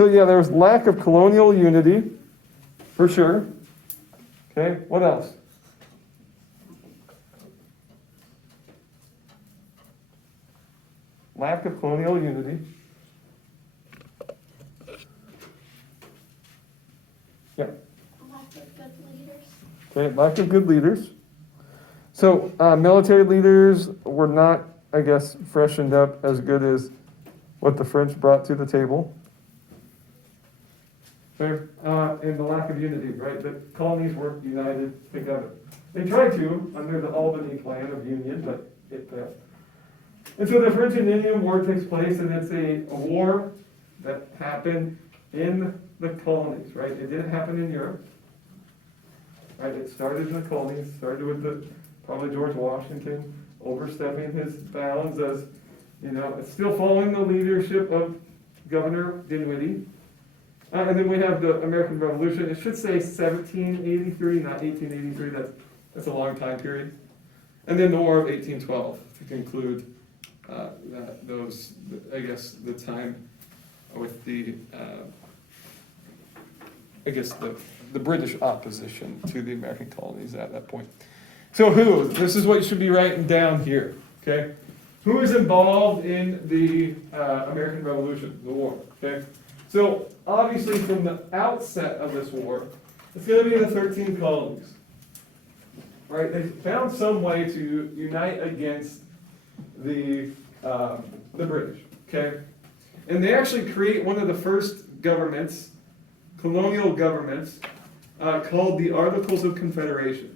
So yeah, there's lack of colonial unity, for sure. Okay, what else? Lack of colonial unity. Yeah. Lack of good leaders. Okay, lack of good leaders. So military leaders were not, I guess, freshened up as good as what the French brought to the table. Okay, and the lack of unity, right? The colonies weren't united together. They tried to under the Albany Plan of Union, but it failed. And so the French and Indian War takes place, and it's a war that happened in the colonies, right? It didn't happen in Europe, right? It started in the colonies, started with probably George Washington overstepping his bounds as, it's still following the leadership of Governor Dinwiddie. And then we have the American Revolution. It should say 1783, not 1883. That's a long time period. And then the War of 1812 to conclude the time with the British opposition to the American colonies at that point. So this is what you should be writing down here, okay? Who is involved in the American Revolution, the war, okay? So obviously from the outset of this war, it's going to be the 13 colonies, right? They found some way to unite against the British, okay? And they actually create one of the first governments, colonial governments, called the Articles of Confederation,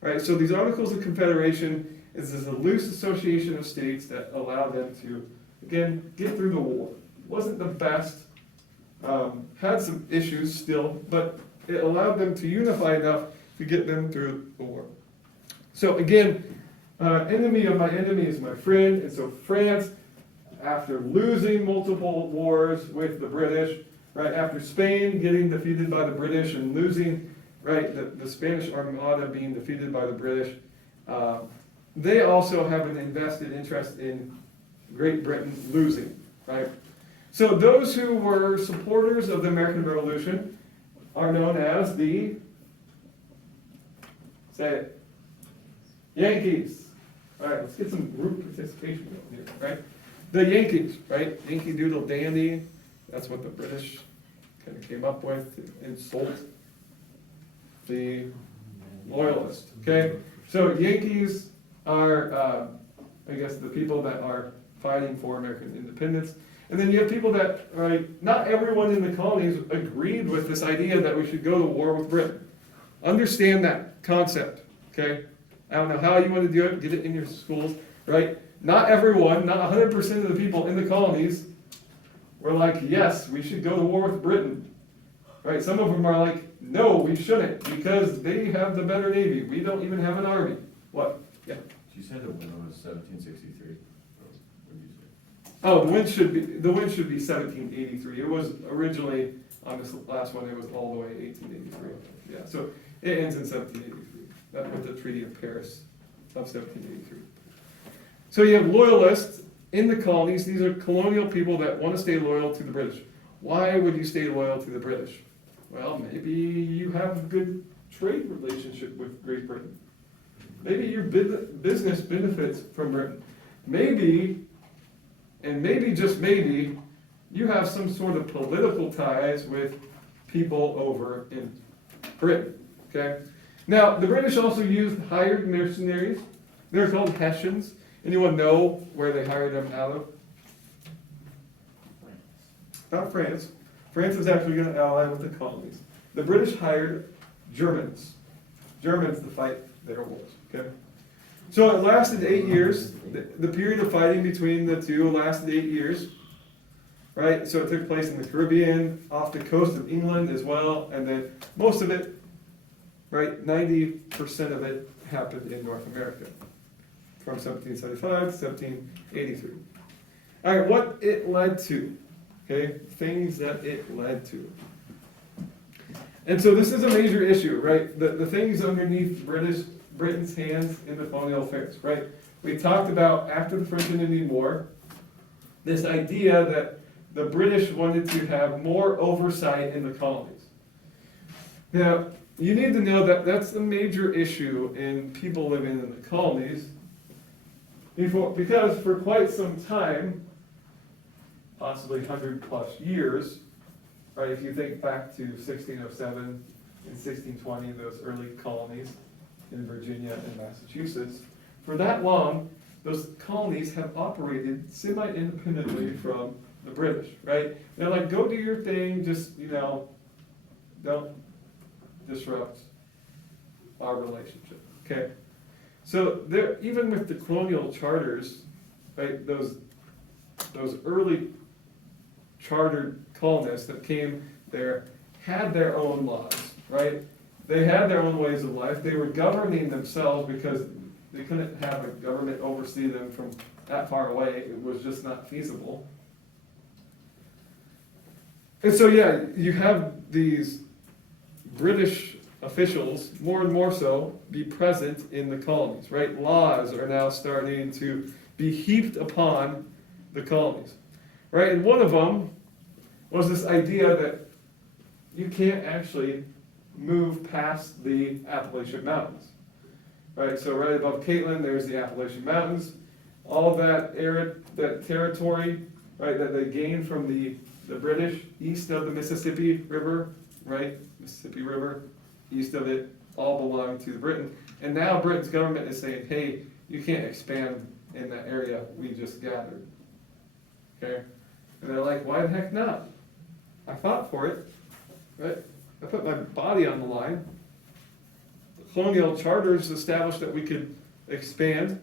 right? So these Articles of Confederation is a loose association of states that allow them to, again, get through the war. It wasn't the best, had some issues still, but it allowed them to unify enough to get them through the war. So again, enemy of my enemy is my friend, and so France, after losing multiple wars with the British, right, after Spain getting defeated by the British and losing, right, the Spanish Armada being defeated by the British, they also have an invested interest in Great Britain losing, right? So those who were supporters of the American Revolution are known as the, say it, Yankees. All right, let's get some group participation going here, right? The Yankees, right? Yankee Doodle Dandy. That's what the British kind of came up with to insult the Loyalists, okay? So Yankees are, the people that are fighting for American independence. And then you have people that, right, not everyone in the colonies agreed with this idea that we should go to war with Britain. Understand that concept, okay? I don't know how you want to do it, get it in your schools, right? Not everyone, not 100% of the people in the colonies were like, yes, we should go to war with Britain, right? Some of them are like, no, we shouldn't, because they have the better navy. We don't even have an army. What? Yeah. You said the win was 1763. What did you say? Oh, the win should be 1783. It was originally, on this last one, it was all the way 1883. Yeah, so it ends in 1783. That with the Treaty of Paris of 1783. So you have loyalists in the colonies. These are colonial people that want to stay loyal to the British. Why would you stay loyal to the British? Well, maybe you have a good trade relationship with Great Britain. Maybe your business benefits from Britain. Maybe, and maybe just maybe, you have some sort of political ties with people over in Britain, okay? Now, the British also used hired mercenaries. They're called Hessians. Anyone know where they hired them out of? Not France. France is actually going to ally with the colonies. The British hired Germans to fight their wars, okay? So it lasted 8 years. The period of fighting between the two lasted 8 years, right? So it took place in the Caribbean, off the coast of England as well, and then most of it, right, 90% of it happened in North America from 1775 to 1783. All right, what it led to, okay, things that it led to. And so this is a major issue, right? The things underneath Britain's hands in the colonial affairs, right? We talked about after the French and Indian War, this idea that the British wanted to have more oversight in the colonies. Now, you need to know that that's the major issue in people living in the colonies, because for quite some time, possibly 100+ years, right, if you think back to 1607 and 1620, those early colonies in Virginia and Massachusetts, for that long, those colonies have operated semi-independently from the British, right? They're like, go do your thing, just, don't disrupt our relationship, okay? So there, even with the colonial charters, right, those early chartered colonists that came there had their own laws, right? They had their own ways of life. They were governing themselves because they couldn't have a government oversee them from that far away. It was just not feasible. And so, yeah, you have these British officials, more and more so, be present in the colonies, right? Laws are now starting to be heaped upon the colonies, right? And one of them was this idea that you can't actually move past the Appalachian Mountains, right? So right above Caitlin, there's the Appalachian Mountains. All that that territory, right, that they gained from the British east of the Mississippi River, right? Mississippi River, east of it, all belonged to Britain. And now Britain's government is saying, hey, you can't expand in that area we just gathered. Okay? And they're like, why the heck not? I fought for it, right? I put my body on the line. The colonial charters established that we could expand,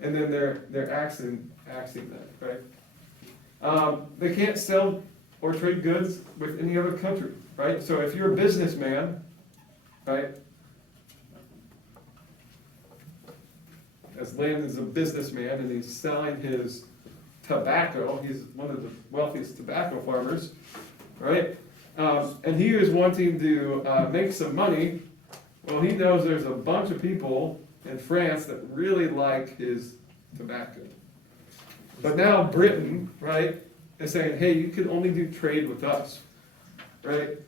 and then they're axing that, right? They can't sell or trade goods with any other country, right? So if you're a businessman, right? As Land is a businessman and he's selling his tobacco, he's one of the wealthiest tobacco farmers, right? And he is wanting to make some money. Well, he knows there's a bunch of people in France that really like his tobacco. But now Britain, right, is saying, hey, you can only do trade with us, right?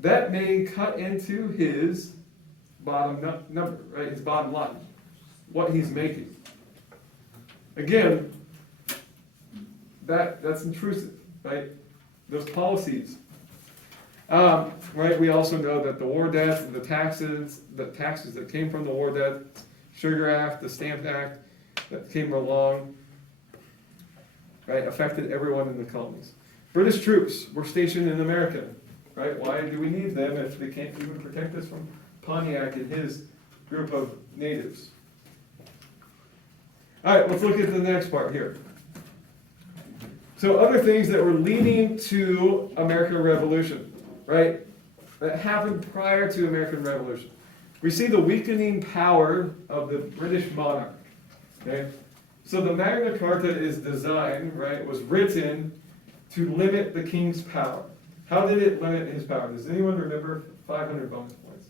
That may cut into his bottom number, right, his bottom line, what he's making. Again, that's intrusive, right? Those policies. Right, we also know that the war debts and the taxes that came from the war debt, Sugar Act, the Stamp Act that came along, right, affected everyone in the colonies. British troops were stationed in America, right? Why do we need them if they can't even protect us from Pontiac and his group of natives? All right, let's look at the next part here. So other things that were leading to American Revolution, right? That happened prior to American Revolution. We see the weakening power of the British monarch, okay? So the Magna Carta is designed, right, was written to limit the king's power. How did it limit his power? Does anyone remember 500 bonus points?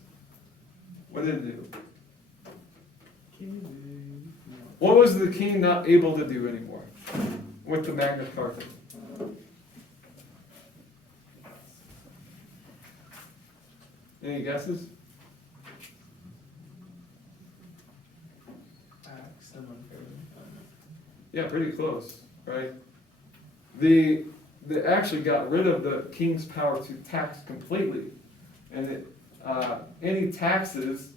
What did it do? What was the king not able to do anymore with the Magna Carta? Any guesses? Yeah, pretty close, right? They actually got rid of the king's power to tax completely, and any taxes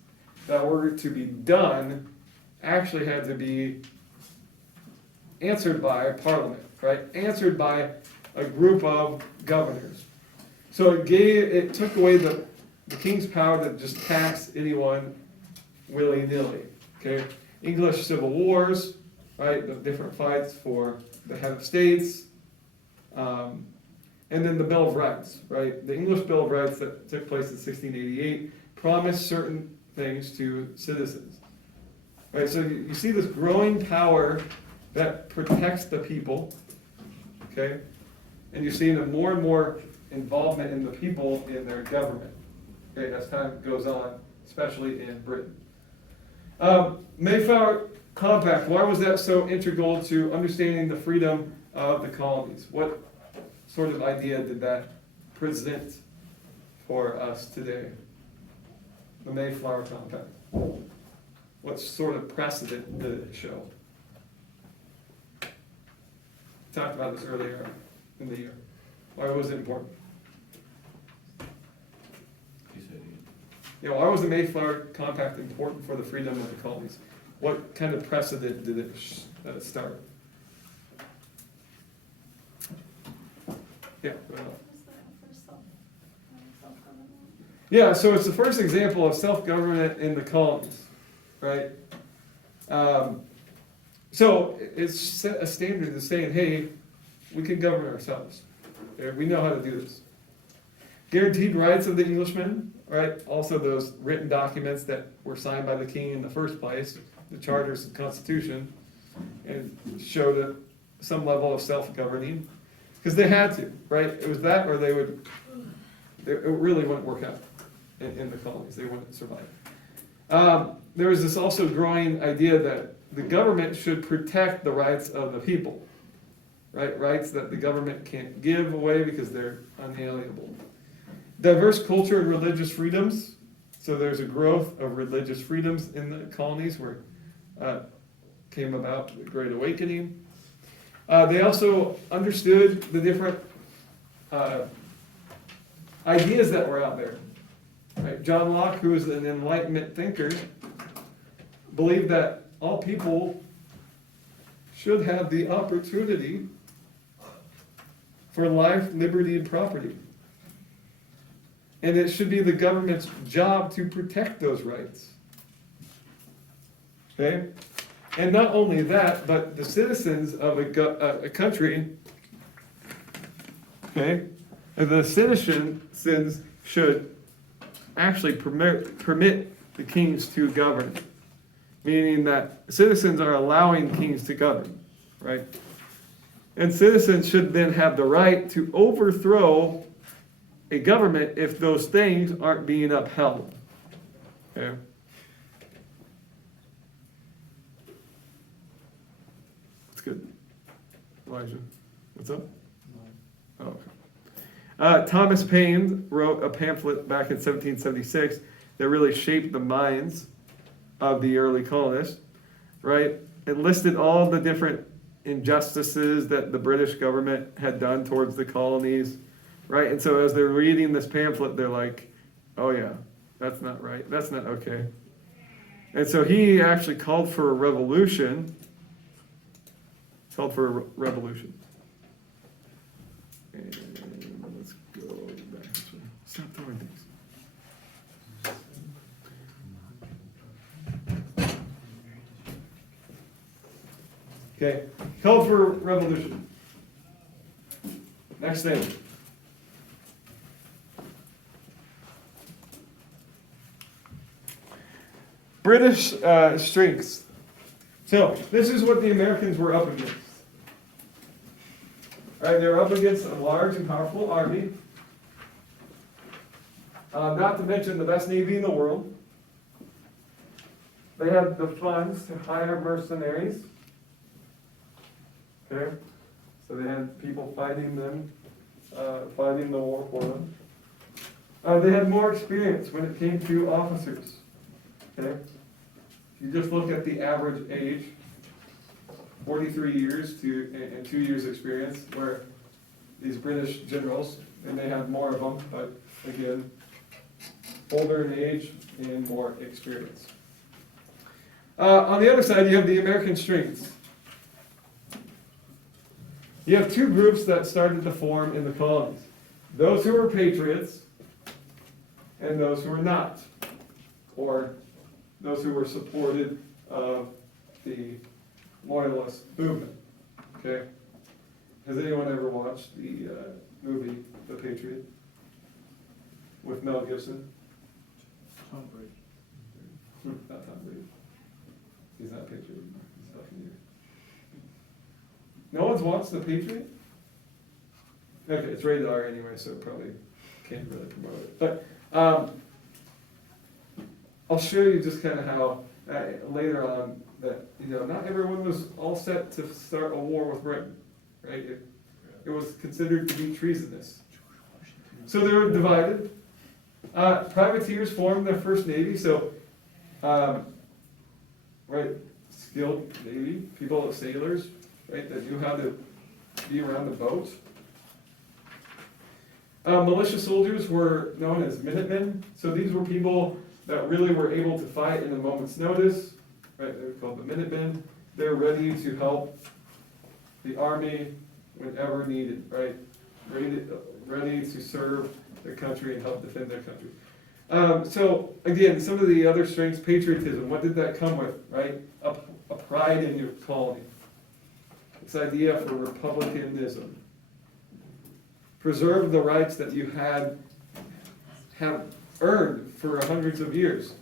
that were to be done actually had to be answered by Parliament, right? Answered by a group of governors. So it took away the king's power to just tax anyone willy-nilly, okay? English civil wars, right? The different fights for the head of states, and then the Bill of Rights, right? The English Bill of Rights that took place in 1688 promised certain things to citizens, right? So you see this growing power that protects the people, okay? And you're seeing a more and more involvement in the people in their government, okay, as time goes on, especially in Britain. Mayflower Compact, why was that so integral to understanding the freedom of the colonies. What sort of idea did that present for us today? The Mayflower Compact. What sort of precedent did it show? Talked about this earlier in the year. Why was it important? You said Why was the Mayflower Compact important for the freedom of the colonies? What kind of precedent did it start? Yeah. Go ahead. Was that for self-government? Yeah, so it's the first example of self-government in the colonies, right? So it's set a standard of saying, hey, we can govern ourselves. Okay, we know how to do this. Guaranteed rights of the Englishmen, right? Also those written documents that were signed by the king in the first place, the charters and constitution, and showed some level of self-governing, because they had to, right? It was that, or it really wouldn't work out in the colonies. They wouldn't survive. There was this also growing idea that the government should protect the rights of the people, right? Rights that the government can't give away because they're unalienable. Diverse culture and religious freedoms. So there's a growth of religious freedoms in the colonies where came about the Great Awakening. They also understood the different ideas that were out there. Right? John Locke, who was an Enlightenment thinker, believed that all people should have the opportunity for life, liberty, and property. And it should be the government's job to protect those rights. Okay? And not only that, but the citizens of a country, okay, and the citizens should actually permit the kings to govern. Meaning that citizens are allowing kings to govern, right? And citizens should then have the right to overthrow a government if those things aren't being upheld. Okay? That's good. Elijah, what's up? Oh, okay. Thomas Paine wrote a pamphlet back in 1776 that really shaped the minds of the early colonists, right? It listed all the different injustices that the British government had done towards the colonies, right? And so as they're reading this pamphlet, they're like, oh yeah, that's not right. That's not okay. And so he actually called for a revolution. And let's go back. Stop throwing things. Okay, called for revolution. Next thing. British strengths. So, this is what the Americans were up against. Right, they were up against a large and powerful army. Not to mention the best navy in the world. They had the funds to hire mercenaries. Okay, so they had people fighting them, fighting the war for them. They had more experience when it came to officers. Okay, if you just look at the average age, 43 years and 2 years experience, where these British generals, and they have more of them, but again, older in age and more experience. On the other side, you have the American strengths. You have two groups that started to form in the colonies. Those who were patriots and those who were not, or those who were supported of the Loyalist movement. Okay? Has anyone ever watched the movie The Patriot with Mel Gibson? Tom Brady. Not Tom Brady. He's not a Patriot. He's fucking here. No one's watched The Patriot? Okay, it's rated R anyway, so probably can't really promote it. But I'll show you just kind of how later on that not everyone was all set to start a war with Britain. right? It was considered to be treasonous. So they were divided. Privateers formed their first navy, so, right, skilled navy, people, sailors, right, that knew how to be around the boat. Militia soldiers were known as Minutemen, so these were people that really were able to fight in a moment's notice, right, they were called the Minutemen. They're ready to help the army whenever needed, right? Ready to serve their country and help defend their country. So again, some of the other strengths, patriotism, what did that come with, right? A pride in your colony. This idea for republicanism. Preserve the rights that you have earned for hundreds of years,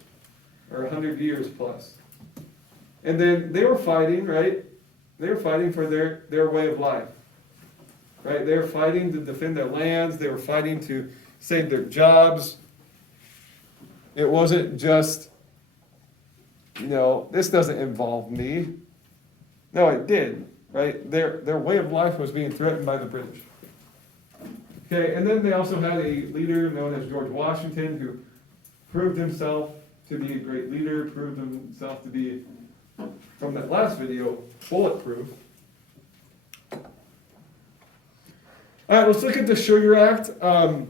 or 100 years plus. And then they were fighting, right? They were fighting for their way of life. Right? They were fighting to defend their lands, they were fighting to save their jobs. It wasn't just, this doesn't involve me. No, it did, right? Their way of life was being threatened by the British. Okay, and then they also had a leader known as George Washington who proved himself to be a great leader, proved himself to be, from that last video, bulletproof. All right, let's look at the Sugar Act, and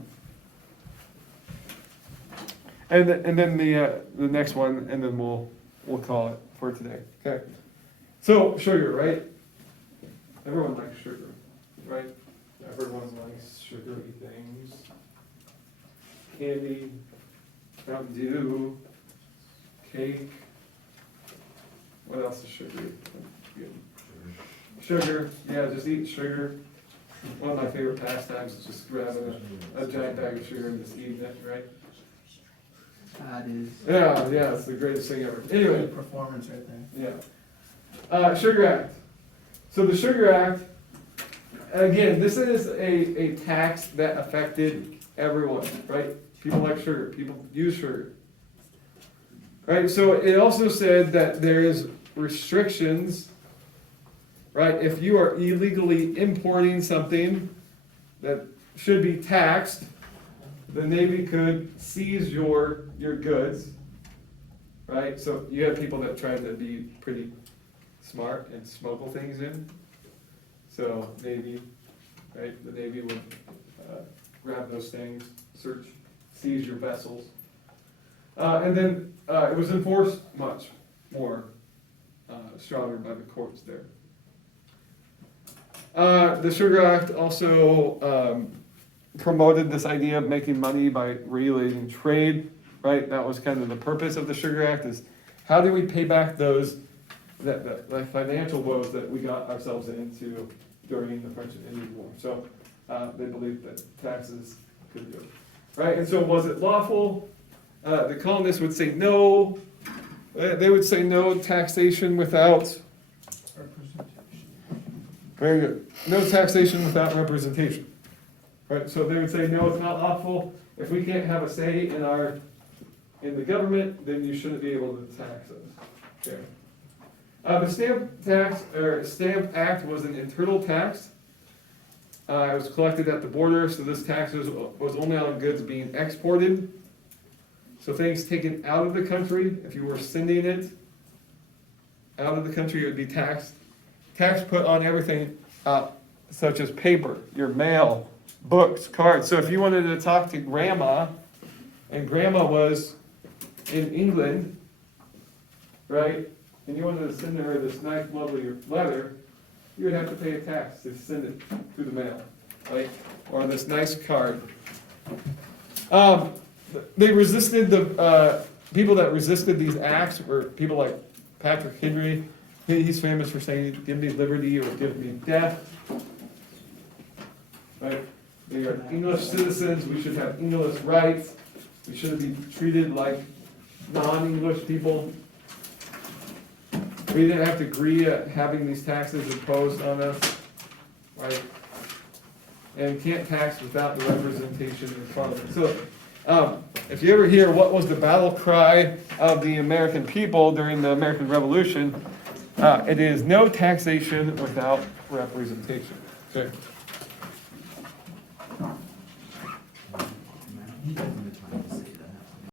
then the next one, and then we'll call it for today. Okay. So sugar, right? Everyone likes sugar, right? Everyone likes sugary things. Candy, Mountain Dew, cake. What else is sugary? Sugar, yeah, just eat sugar. One of my favorite pastimes is just grabbing a giant bag of sugar and just eating it, right? That is. Yeah, it's the greatest thing ever. Anyway, Good performance right there. yeah. Sugar Act. So the Sugar Act, again, this is a tax that affected everyone, right? People like sugar, people use sugar. Right, so it also said that there is restrictions, right? If you are illegally importing something that should be taxed, the Navy could seize your goods, right? So you have people that try to be pretty smart and smuggle things in. So Navy, right? The Navy would grab those things, search, seize your vessels. And then it was enforced much more stronger by the courts there. The Sugar Act also promoted this idea of making money by regulating trade, right? That was kind of the purpose of the Sugar Act, is how do we pay back those the financial woes that we got ourselves into during the French and Indian War. So they believed that taxes could do it, right? And so was it lawful? The colonists would say no. They would say no taxation without. Very good. No taxation without representation. Right, so they would say, no, it's not lawful. If we can't have a say in the government, then you shouldn't be able to tax us. Okay. The Stamp Act was an internal tax. It was collected at the border, so this tax was only on goods being exported. So things taken out of the country, if you were sending it out of the country, it would be taxed. Tax put on everything, such as paper, your mail, books, cards. So if you wanted to talk to grandma, and grandma was in England, right, and you wanted to send her this nice, lovely letter, you would have to pay a tax to send it through the mail, right, or this nice card. They resisted people that resisted these acts were people like Patrick Henry. He's famous for saying, give me liberty or give me death. Right? We are English citizens, we should have English rights, we shouldn't be treated like non-English people. We didn't have to agree at having these taxes imposed on us, right? And can't tax without the representation in Parliament. So, if you ever hear what was the battle cry of the American people during the American Revolution, it is no taxation without representation. Okay,